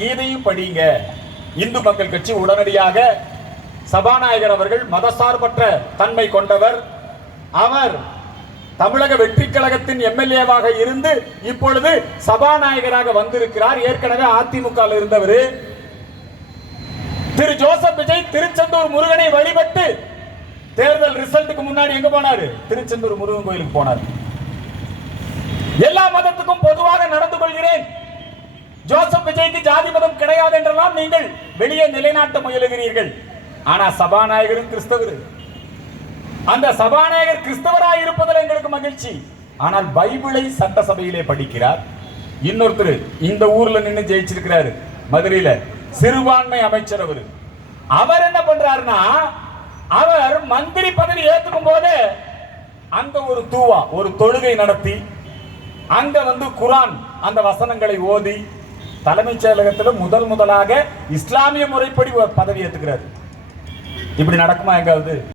கீதையும் படிங்க. இந்து மக்கள் கட்சி உடனடியாக சபாநாயகர் அவர்கள் மதசார்பற்ற தன்மை கொண்டவர். அவர் தமிழக வெற்றி கழகத்தின் எம்எல்ஏவாக இருந்து இப்பொழுது சபாநாயகராக வந்திருக்கிறார். ஏற்கனவே அதிமுக இருந்தவர். திரு ஜோசப் விஜய் திருச்செந்தூர் முருகனை வழிபட்டு தேர்தல் ரிசல்ட்டுக்கு முன்னாடி எங்க போனாரு? திருச்செந்தூர் முருகன் கோயிலுக்கு போனார். எல்லா மதத்துக்கும் பொதுவாக நடந்து கொள்கிறேன், ஜோசப் விஜய்க்கு ஜாதி மதம் கிடையாது என்றெல்லாம் நீங்கள் வெளியே நிலைநாட்ட முயலுகிறீர்கள். ஆனா சபாநாயகரும் கிறிஸ்தவர். அந்த சபாநாயகர் கிறிஸ்தவராக இருப்பதில் எங்களுக்கு மகிழ்ச்சி. ஆனால் பைபிளை சட்டசபையிலே படிக்கிறார். இன்னொருத்தர் இந்த ஊர்ல நின்று ஜெயிச்சிருக்கிறாரு, மதுரையில சிறுபான்மை அமைச்சர். அவர் என்ன பண்றாருன்னா, அவர் மந்திரி பதவி ஏத்துக்கும் போது அங்க ஒரு தொழுகை நடத்தி அங்க குரான் அந்த வசனங்களை ஓதி தலைமைச் செயலகத்தில் முதலாக இஸ்லாமிய முறைப்படி பதவி ஏத்துக்கிறார். இப்படி நடக்குமா எங்காவது?